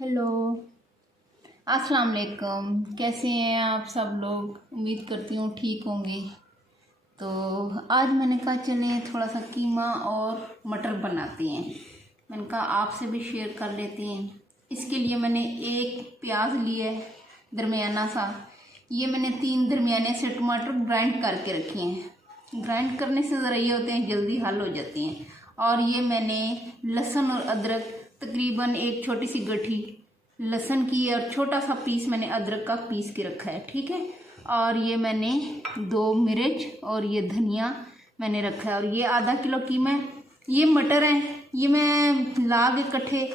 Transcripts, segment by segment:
Hello, अस्सलाम वालेकुम। कैसे हैं आप सब लोग? उम्मीद करती हूँ ठीक होंगे। तो आज मैंने कहा चलें थोड़ा सा कीमा और मटर बनाते हैं। मैंने कहा आपसे भी शेयर कर लेते हैं। इसके लिए मैंने एक प्याज लिया है दरमियाना सा। ये मैंने 3 दरमियाने से टमाटर ग्राइंड करके रखे हैं। ग्राइंड करने से ज़रा ये होते हैं जल्दी हल हो जाते हैं। और ये मैंने लहसुन और अदरक तकरीबन एक छोटी सी गठी लहसुन की और छोटा सा पीस मैंने अदरक का पीस के रखा है, ठीक है। और ये मैंने 2 मिर्च और ये धनिया मैंने रखा है। और ये आधा किलो कीमा, ये मटर है, ये मैं ला के इकट्ठे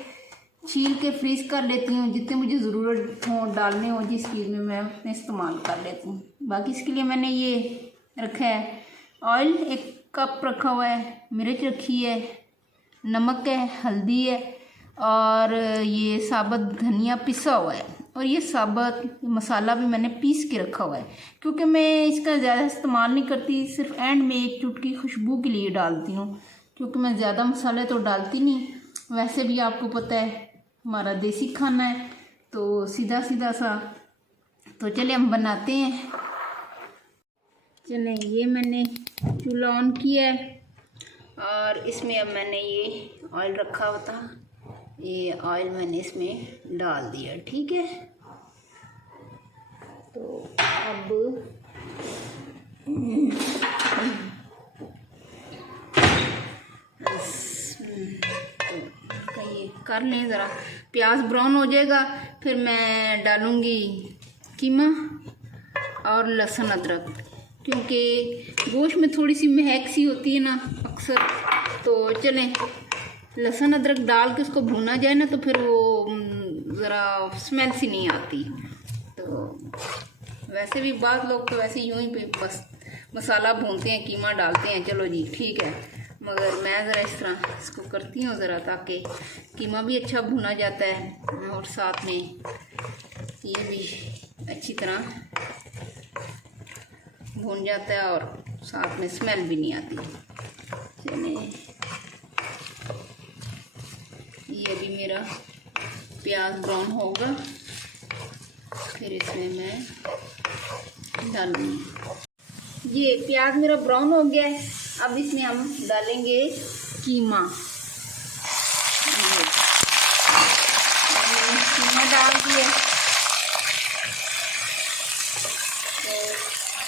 छील के फ्रीज कर लेती हूँ। जितने मुझे ज़रूरत हो डालने हो जिस चीज़ में मैं अपने इस्तेमाल कर लेती हूँ। बाकी इसके लिए मैंने ये रखा है ऑयल 1 कप रखा हुआ है, मिर्च रखी है, नमक है, हल्दी है और ये साबुत धनिया पिसा हुआ है। और ये साबुत मसाला भी मैंने पीस के रखा हुआ है क्योंकि मैं इसका ज़्यादा इस्तेमाल नहीं करती, सिर्फ एंड में एक चुटकी खुशबू के लिए डालती हूँ क्योंकि मैं ज़्यादा मसाले तो डालती नहीं। वैसे भी आपको पता है हमारा देसी खाना है तो सीधा सीधा सा। तो चलिए हम बनाते हैं। चलें, ये मैंने चूल्हा ऑन किया है और इसमें अब मैंने ये ऑयल रखा हुआ था, ये ऑयल मैंने इसमें डाल दिया, ठीक है। तो अब ये कर लें ज़रा, प्याज ब्राउन हो जाएगा फिर मैं डालूँगी कीमा और लहसुन अदरक, क्योंकि गोश्त में थोड़ी सी महक सी होती है ना अक्सर। तो चलें लहसुन अदरक डाल के उसको भूना जाए ना तो फिर वो ज़रा स्मेल सी नहीं आती। तो वैसे भी बाद लोग तो वैसे यूँ ही बस मसाला भूनते हैं, कीमा डालते हैं, चलो जी ठीक है। मगर मैं ज़रा इस तरह इसको करती हूँ ज़रा, ताकि कीमा भी अच्छा भुना जाता है और साथ में ये भी अच्छी तरह भून जाता है और साथ में स्मेल भी नहीं आती। चलिए ये भी मेरा प्याज ब्राउन होगा फिर इसमें मैं डालूँगी। ये प्याज मेरा ब्राउन हो गया है, अब इसमें हम डालेंगे कीमा। कीमा डाल दिया तो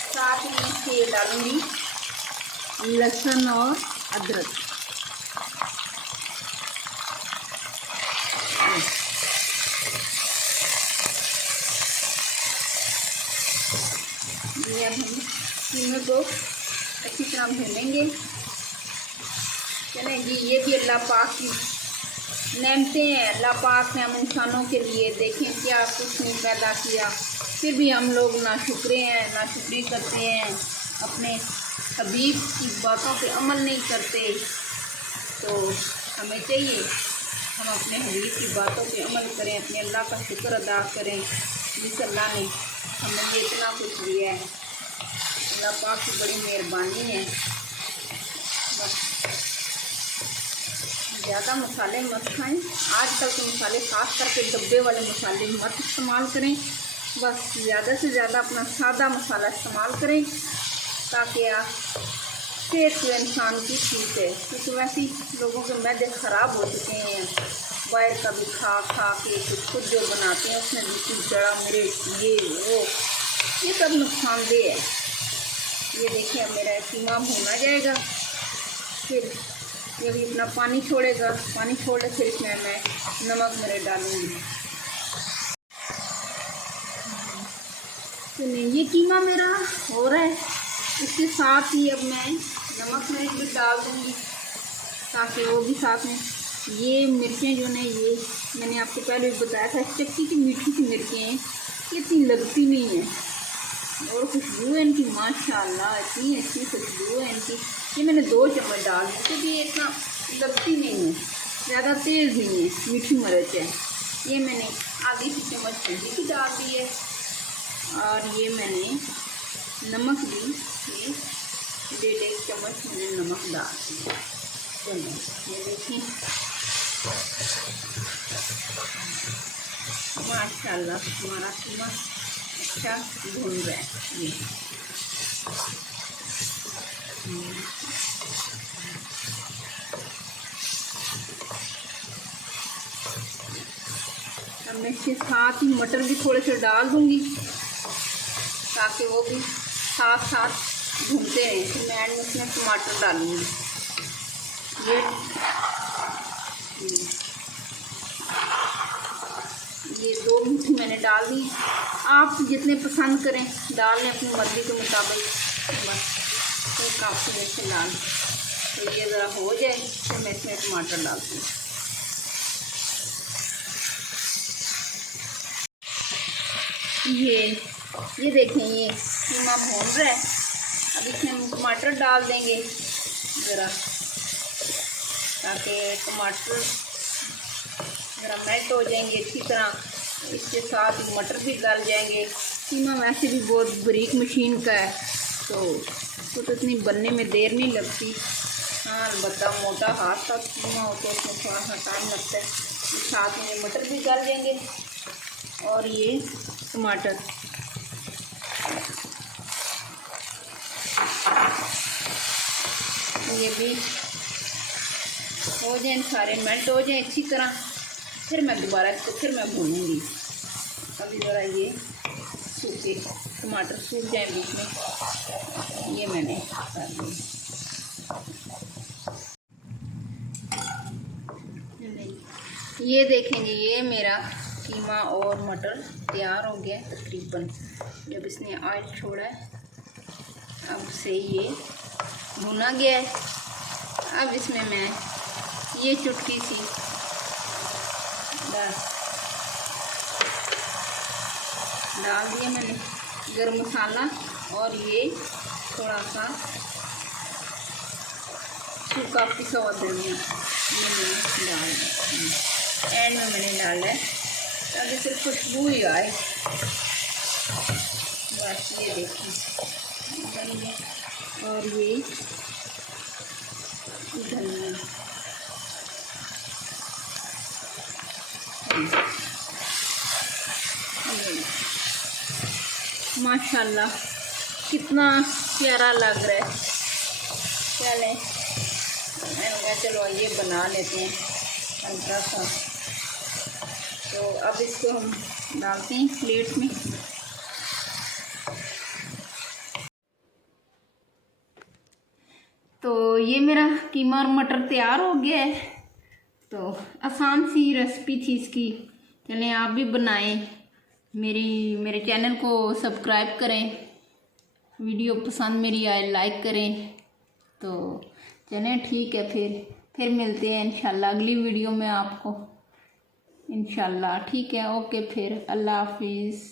साथ में से डालूँगी लहसुन और अदरक। ये अब हम कीमे को अच्छी तरह भूनेंगे। चलें जी, ये भी अल्लाह पाक की नेमतें हैं। अल्लाह पाक ने हम इंसानों के लिए देखें क्या कुछ नहीं पैदा किया, फिर भी हम लोग नाशुक्रे हैं, नाशुक्री करते हैं, अपने हबीब की बातों पे अमल नहीं करते। तो हमें चाहिए हम अपने हबीब की बातों पे अमल करें, अपने अल्लाह का शुक्र अदा करें जिस अल्लाह ने हमें ये इतना कुछ दिया है। अल्लाह पाक की बड़ी मेहरबानी है। बस ज़्यादा मसाले मत खाएं। आजकल के मसाले खास करके डब्बे वाले मसाले मत इस्तेमाल करें। बस ज़्यादा से ज़्यादा अपना सादा मसाला इस्तेमाल करें ताकि आप सेहत जो इंसान की ठीक है, क्योंकि वैसे लोगों के मैदे ख़राब हो चुके हैं बाहर का भी खा खा के। कुछ खुद जो बनाते हैं उसमें बिल्कुल जड़ा मिर्च ये वो, ये सब नुकसानदेह है। ये देखिए अब मेरा कीमा भुना जाएगा, फिर ये भी अपना पानी छोड़ेगा। पानी छोड़े फिर इसमें मैं नमक मेरे डालूँगी। तो ये कीमा मेरा हो रहा है, इसके साथ ही अब मैं नमक मिर्च भी डाल दूँगी ताकि वो भी साथ में। ये मिर्चें जो ने ये मैंने आपको पहले भी बताया था, चक्की की मीठी सी मिर्चें हैं, ये इतनी लगती नहीं है और खुशबू है इनकी माशाल्लाह, इतनी अच्छी खुशबू है इनकी। ये मैंने 2 चम्मच डाल दी क्योंकि ये इतना लगती नहीं है, ज़्यादा तेज़ नहीं है, मीठी मिर्च है। ये मैंने आधी सी चम्मच हल्दी की डाल दी है और ये मैंने नमक भी ये 1.5 चम्मच मैंने नमक डाल दिया। चलो ये देखिए माशाल्लाह हमारा कीमा अच्छा भून रहा है। ये अब मैं इसके साथ ही मटर भी थोड़े से डाल दूंगी ताकि वो भी साथ साथ भूनते रहें। फिर मैं एंड में इसमें टमाटर डालूंगी। ये 2 मुट्ठी मैंने डाल दी। आप जितने पसंद करें डाल लें अपनी मर्ज़ी के मुताबिक, बस तो काफ़ी है फिलहाल। तो ये ज़रा हो जाए फिर मैं इसमें टमाटर डालती हूँ। ये देखें ये कीमा भून रहा है। अब इसमें हम टमाटर डाल देंगे ज़रा, ताकि टमाटर ज़रा मेल्ट हो जाएंगे अच्छी तरह। इसके साथ ही मटर भी गल जाएंगे। कीमा वैसे भी बहुत बारीक मशीन का है तो इतनी बनने में देर नहीं लगती। हाँ अलबत्ता मोटा हाथ का कीमा हो तो उसमें थोड़ा सा टाइम लगता है। साथ में मटर भी गल जाएंगे और ये टमाटर। ये भी हो जाए, सारे मेल्ट हो जाए अच्छी तरह, फिर मैं दोबारा इसको भूनूंगी। अभी ज़रा ये सूखे टमाटर सूख जाए बीच में। ये मैंने कर ये देखेंगे ये मेरा कीमा और मटर तैयार हो गया तकरीबन। जब इसने ऑयल छोड़ा है अब से ये भुना गया है। अब इसमें मैं ये चुटकी सी डाल दिया मैंने गरम मसाला और ये थोड़ा सा सूखा पिसा हुआ धनिया ये मैंने डाल दिया। एंड में मैंने डाला है ताकि सिर्फ खुशबू ही आए। बस ये देखिए और ये धनिया माशाल्लाह कितना प्यारा लग रहा है। चलें मैंने कहा चलो ये बना लेते हैं हल्का सा। तो अब इसको हम डालते हैं प्लेट में। तो ये मेरा कीमा और मटर तैयार हो गया है। तो आसान सी रेसिपी थी इसकी। चलें आप भी बनाएं। मेरे चैनल को सब्सक्राइब करें। वीडियो पसंद मेरी आए लाइक करें। तो चलें ठीक है फिर मिलते हैं इंशाल्लाह अगली वीडियो में आपको इंशाल्लाह। ठीक है ओके फिर अल्लाह हाफिज़।